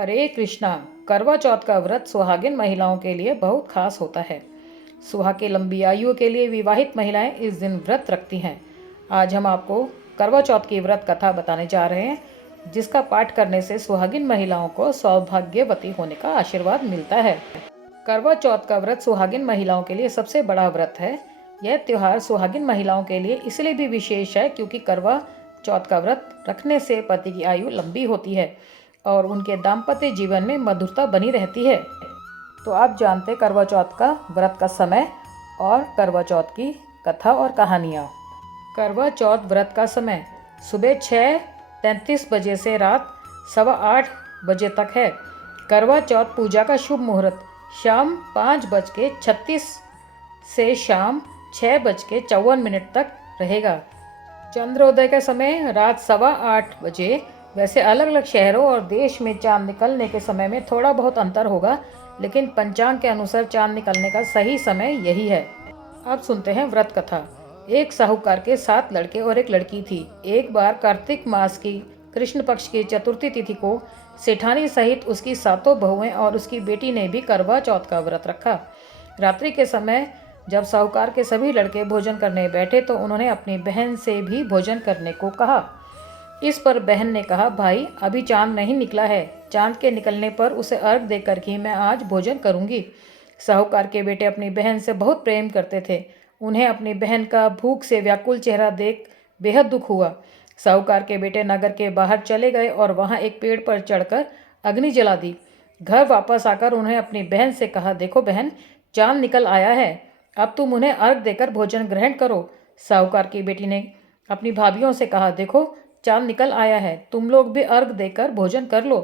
हरे कृष्णा। करवा चौथ का व्रत सुहागिन महिलाओं के लिए बहुत खास होता है। सुहाग की लंबी आयु के लिए विवाहित महिलाएं इस दिन व्रत रखती हैं। आज हम आपको करवा चौथ की व्रत कथा बताने जा रहे हैं, जिसका पाठ करने से सुहागिन महिलाओं को सौभाग्यवती होने का आशीर्वाद मिलता है। करवा चौथ का व्रत सुहागिन महिलाओं के लिए सबसे बड़ा व्रत है। यह त्योहार सुहागिन महिलाओं के लिए इसलिए भी विशेष है क्योंकि करवा चौथ का व्रत रखने से पति की आयु लंबी होती है और उनके दाम्पत्य जीवन में मधुरता बनी रहती है। तो आप जानते करवा चौथ का व्रत का समय और करवा चौथ की कथा और कहानियाँ। करवा चौथ व्रत का समय सुबह 6:33 बजे से रात 8:15 बजे तक है। करवा चौथ पूजा का शुभ मुहूर्त शाम 5:36 से शाम 6:54 तक रहेगा। चंद्रोदय का समय रात 8:15 बजे। वैसे अलग अलग शहरों और देश में चांद निकलने के समय में थोड़ा बहुत अंतर होगा, लेकिन पंचांग के अनुसार चांद निकलने का सही समय यही है। अब सुनते हैं व्रत कथा। एक साहूकार के 7 लड़के और एक लड़की थी। एक बार कार्तिक मास की कृष्ण पक्ष की चतुर्थी तिथि को सेठानी सहित उसकी 7 बहुएं और उसकी बेटी ने भी करवा चौथ का व्रत रखा। रात्रि के समय जब साहूकार के सभी लड़के भोजन करने बैठे तो उन्होंने अपनी बहन से भी भोजन करने को कहा। इस पर बहन ने कहा, भाई अभी चांद नहीं निकला है, चांद के निकलने पर उसे अर्घ देकर ही मैं आज भोजन करूंगी। साहूकार के बेटे अपनी बहन से बहुत प्रेम करते थे। उन्हें अपनी बहन का भूख से व्याकुल चेहरा देख बेहद दुख हुआ। साहूकार के बेटे नगर के बाहर चले गए और वहां एक पेड़ पर चढ़कर अग्नि जला दी। घर वापस आकर उन्हें अपनी बहन से कहा, देखो बहन, चांद निकल आया है, अब तुम उन्हें अर्घ देकर भोजन ग्रहण करो। साहूकार की बेटी ने अपनी भाभियों से कहा, देखो चांद निकल आया है, तुम लोग भी अर्घ देकर भोजन कर लो।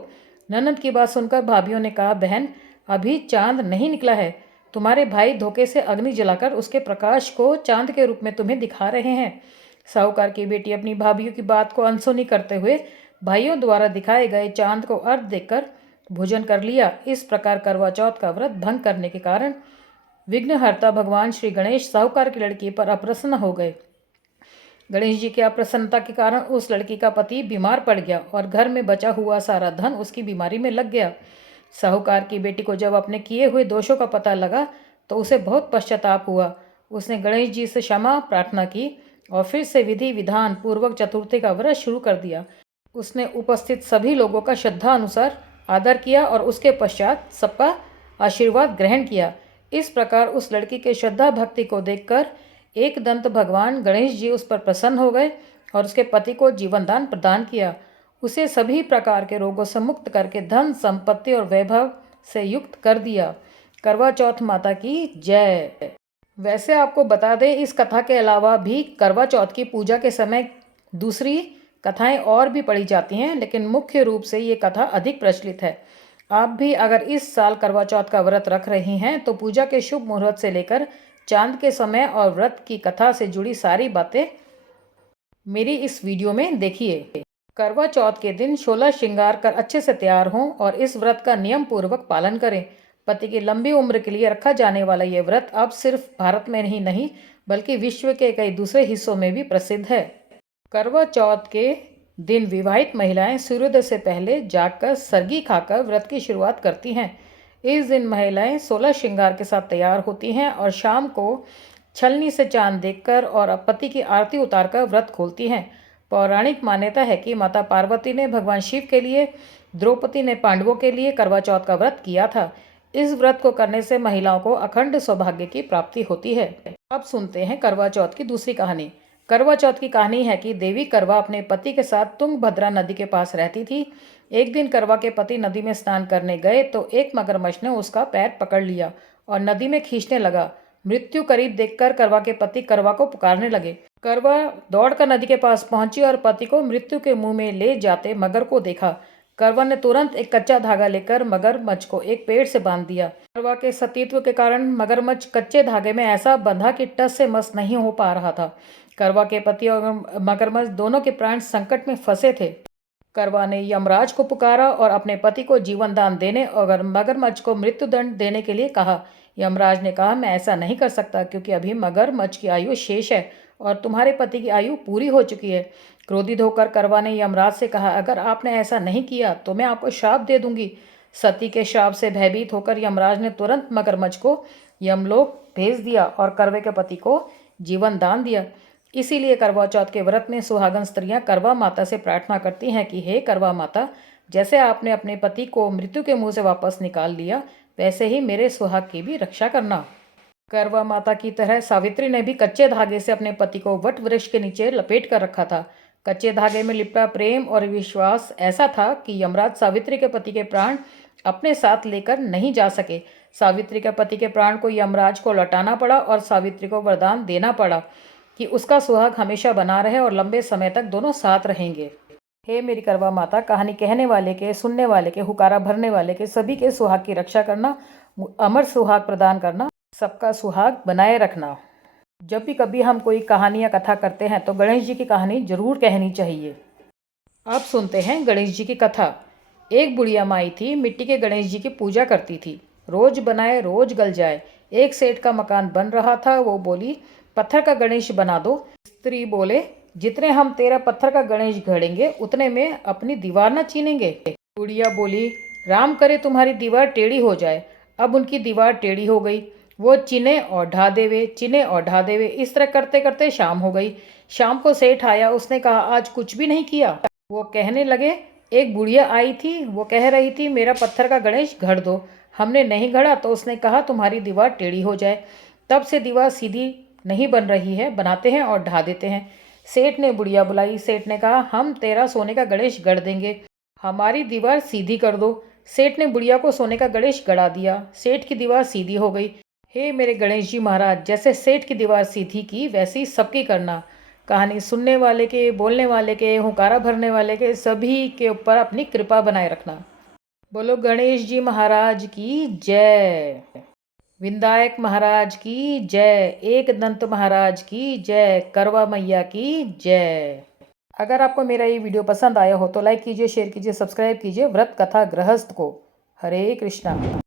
ननद की बात सुनकर भाभियों ने कहा, बहन अभी चांद नहीं निकला है, तुम्हारे भाई धोखे से अग्नि जलाकर उसके प्रकाश को चांद के रूप में तुम्हें दिखा रहे हैं। साहूकार की बेटी अपनी भाभियों की बात को अनसुनी करते हुए भाइयों द्वारा दिखाए गए चांद को अर्घ देकर भोजन कर लिया। इस प्रकार करवा चौथ का व्रत भंग करने के कारण विघ्नहर्ता भगवान श्री गणेश साहूकार की लड़की पर अप्रसन्न हो गए। गणेश जी की अप्रसन्नता के कारण उस लड़की का पति बीमार पड़ गया और घर में बचा हुआ सारा धन उसकी बीमारी में लग गया। साहूकार की बेटी को जब अपने किए हुए दोषों का पता लगा तो उसे बहुत पश्चाताप हुआ। उसने गणेश जी से क्षमा प्रार्थना की और फिर से विधि विधान पूर्वक चतुर्थी का व्रत शुरू कर दिया। उसने उपस्थित सभी लोगों का श्रद्धा अनुसार आदर किया और उसके पश्चात सबका आशीर्वाद ग्रहण किया। इस प्रकार उस लड़की के श्रद्धा भक्ति को देखकर एक दंत भगवान गणेश जी उस पर प्रसन्न हो गए और उसके पति को जीवन दान प्रदान किया। उसे सभी प्रकार के रोगों से मुक्त करके धन संपत्ति और वैभव से युक्त कर दिया। करवा चौथ माता की जय। वैसे आपको बता दें, इस कथा के अलावा भी करवा चौथ की पूजा के समय दूसरी कथाएं और भी पढ़ी जाती हैं, लेकिन मुख्य रूप से ये कथा अधिक प्रचलित है। आप भी अगर इस साल करवा चौथ का व्रत रख रही हैं तो पूजा के शुभ मुहूर्त से लेकर चांद के समय और व्रत की कथा से जुड़ी सारी बातें मेरी इस वीडियो में देखिए। करवा चौथ के दिन 16 श्रृंगार कर अच्छे से तैयार हों और इस व्रत का नियम पूर्वक पालन करें। पति की लंबी उम्र के लिए रखा जाने वाला ये व्रत अब सिर्फ भारत में ही नहीं बल्कि विश्व के कई दूसरे हिस्सों में भी प्रसिद्ध है। करवा चौथ के दिन विवाहित महिलाएं सूर्योदय से पहले जागकर सरगी खाकर व्रत की शुरुआत करती हैं। इस दिन महिलाएं 16 श्रृंगार के साथ तैयार होती हैं और शाम को छलनी से चांद देखकर और पति की आरती उतारकर व्रत खोलती हैं। पौराणिक मान्यता है कि माता पार्वती ने भगवान शिव के लिए, द्रौपदी ने पांडवों के लिए करवा चौथ का व्रत किया था। इस व्रत को करने से महिलाओं को अखंड सौभाग्य की प्राप्ति होती है। अब सुनते हैं करवा चौथ की दूसरी कहानी। करवा चौथ की कहानी है कि देवी करवा अपने पति के साथ तुंगभद्रा नदी के पास रहती थी। एक दिन करवा के पति नदी में स्नान करने गए तो एक मगरमच्छ ने उसका पैर पकड़ लिया और नदी में खींचने लगा। मृत्यु करीब देखकर करवा के पति करवा को पुकारने लगे। करवा दौड़कर नदी के पास पहुंची और पति को मृत्यु के मुंह में ले जाते मगर को देखा। करवा ने तुरंत एक कच्चा धागा लेकर मगरमच्छ को एक पेड़ से बांध दिया। करवा के सतीत्व के कारण मगरमच्छ कच्चे धागे में ऐसा बंधा कि टस से मस नहीं हो पा रहा था। करवा के पति और मगरमच्छ दोनों के प्राण संकट में फंसे थे। करवा ने यमराज को पुकारा और अपने पति को जीवन दान देने और मगरमच्छ को मृत्युदंड देने के लिए कहा। यमराज ने कहा, मैं ऐसा नहीं कर सकता क्योंकि अभी मगरमच्छ की आयु शेष है और तुम्हारे पति की आयु पूरी हो चुकी है। क्रोधित होकर करवा ने यमराज से कहा, अगर आपने ऐसा नहीं किया तो मैं आपको श्राप दे दूंगी। सती के श्राप से भयभीत होकर यमराज ने तुरंत मगरमच्छ को यमलोक भेज दिया और करवे के पति को जीवन दान दिया। इसीलिए करवा चौथ के व्रत में सुहागन स्त्रियां करवा माता से प्रार्थना करती हैं कि हे करवा माता, जैसे आपने अपने पति को मृत्यु के मुंह से वापस निकाल लिया, वैसे ही मेरे सुहाग की भी रक्षा करना। करवा माता की तरह सावित्री ने भी कच्चे धागे से अपने पति को वट वृक्ष के नीचे लपेट कर रखा था। कच्चे धागे में लिपटा प्रेम और विश्वास ऐसा था कि यमराज सावित्री के पति के प्राण अपने साथ लेकर नहीं जा सके। सावित्री के पति के प्राण को यमराज को लौटाना पड़ा और सावित्री को वरदान देना पड़ा कि उसका सुहाग हमेशा बना रहे और लंबे समय तक दोनों साथ रहेंगे। हे मेरी करवा माता, कहानी कहने वाले के, सुनने वाले के, हुकारा भरने वाले के, सभी के सुहाग की रक्षा करना, अमर सुहाग प्रदान करना, सबका सुहाग बनाए रखना। जब भी कभी हम कोई कहानी या कथा करते हैं तो गणेश जी की कहानी जरूर कहनी चाहिए। अब सुनते हैं गणेश जी की कथा। एक बुढ़िया माई थी, मिट्टी के गणेश जी की पूजा करती थी। रोज बनाए रोज गल जाए। एक सेठ का मकान बन रहा था, वो बोली, पत्थर का गणेश बना दो। स्त्री बोले, जितने हम तेरा पत्थर का गणेश घड़ेंगे उतने में अपनी दीवार न चीनेंगे। बुढ़िया बोली, राम करे तुम्हारी दीवार टेढ़ी हो जाए। अब उनकी दीवार टेढ़ी हो गई। वो चिने और ढा देवे, चिने और ढा देवे, इस तरह करते करते शाम हो गई। शाम को सेठ आया, उसने कहा, आज कुछ भी नहीं किया। वो कहने लगे, एक बुढ़िया आई थी, वो कह रही थी मेरा पत्थर का गणेश घड़ दो। हमने नहीं घड़ा तो उसने कहा तुम्हारी दीवार टेढ़ी हो जाए। तब से दीवार सीधी नहीं बन रही है, बनाते हैं और ढा देते हैं। सेठ ने बुढ़िया बुलाई। सेठ ने कहा, हम तेरा सोने का गणेश गढ़ देंगे, हमारी दीवार सीधी कर दो। सेठ ने बुढ़िया को सोने का गणेश गढ़ा दिया। सेठ की दीवार सीधी हो गई। हे मेरे गणेश जी महाराज, जैसे सेठ की दीवार सीधी की वैसे ही सबकी करना। कहानी सुनने वाले के, बोलने वाले के, हुंकारा भरने वाले के, सभी के ऊपर अपनी कृपा बनाए रखना। बोलो गणेश जी महाराज की जय, विनायक महाराज की जय, एक दंत महाराज की जय, करवा मैया की जय। अगर आपको मेरा ये वीडियो पसंद आया हो तो लाइक कीजिए, शेयर कीजिए, सब्सक्राइब कीजिए व्रत कथा गृहस्थ को। हरे कृष्णा।